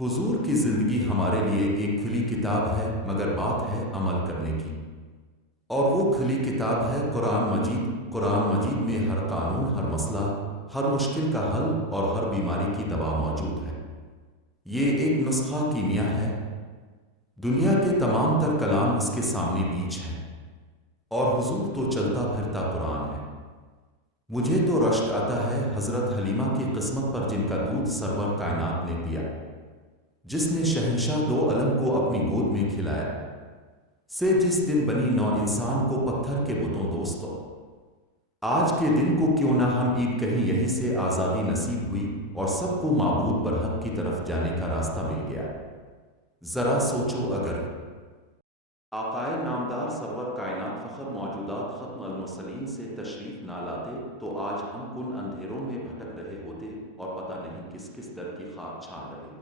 حضور کی زندگی ہمارے لیے ایک کھلی کتاب ہے، مگر بات ہے عمل کرنے کی۔ اور وہ کھلی کتاب ہے قرآن مجید۔ قرآن مجید میں ہر قانون، ہر مسئلہ، ہر مشکل کا حل اور ہر بیماری کی دوا موجود ہے۔ یہ ایک نسخہ کیمیا ہے۔ دنیا کے تمام تر کلام اس کے سامنے بیچ ہیں، اور حضور تو چلتا پھرتا قرآن ہے۔ مجھے تو رشک آتا ہے حضرت حلیمہ کی قسمت پر، جن کا دودھ سرور کائنات نے پیا، جس نے شہنشاہ دو عالم کو اپنی گود میں کھلایا، سے جس دن بنی نو انسان کو پتھر کے بتوں دوستو۔ آج کے دن کو کیوں نہ ہم عید کہیں، یہی سے آزادی نصیب ہوئی اور سب کو معبود برحق کی طرف جانے کا راستہ مل گیا۔ ذرا سوچو، اگر آقائے نامدار سرور کائنات فخر موجودات ختم المرسلین سے تشریف نہ لاتے، تو آج ہم کن اندھیروں میں بھٹک رہے ہوتے اور پتہ نہیں کس کس در کی خواب چھان رہے ہوتے۔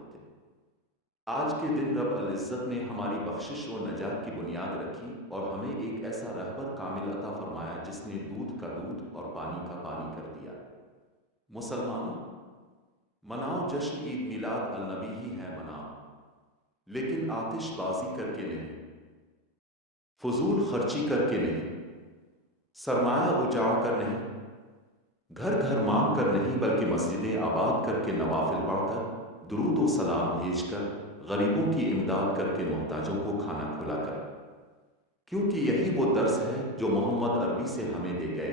آج کے دن رب العزت نے ہماری بخشش و نجات کی بنیاد رکھی اور ہمیں ایک ایسا رہبر کامل عطا فرمایا جس نے دودھ کا دودھ اور پانی کا پانی کر دیا۔ مسلمانوں، مناؤ جشن عید میلاد النبی ہی ہے مناؤ، لیکن آتش بازی کر کے نہیں، فضول خرچی کر کے نہیں، سرمایہ اجاڑ کر نہیں، گھر گھر مانگ کر نہیں، بلکہ مسجدیں آباد کر کے، نوافل پڑھ کر، درود و سلام بھیج کر، غریبوں کی امداد کر کے، محتاجوں کو کھانا کھلا کر۔ کیونکہ یہی وہ درس ہے جو محمد عربی سے ہمیں دے گئے۔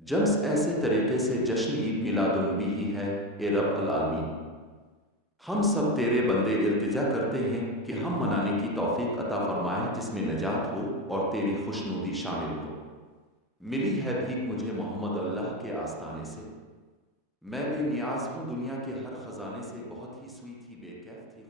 جمس ایسے طریقے سے جشن عید میلاد النبی ہی ہے، اے رب العالمین، ہم سب تیرے بندے التجا کرتے ہیں کہ ہم منانے کی توفیق عطا فرمائے، جس میں نجات ہو اور تیری خوشنودی شامل ہو۔ ملی ہے بھیک مجھے محمد اللہ کے آستانے سے، میں بے نیاز ہوں دنیا کے ہر خزانے سے، بہت ہی سوئی تھی، بے کیف تھی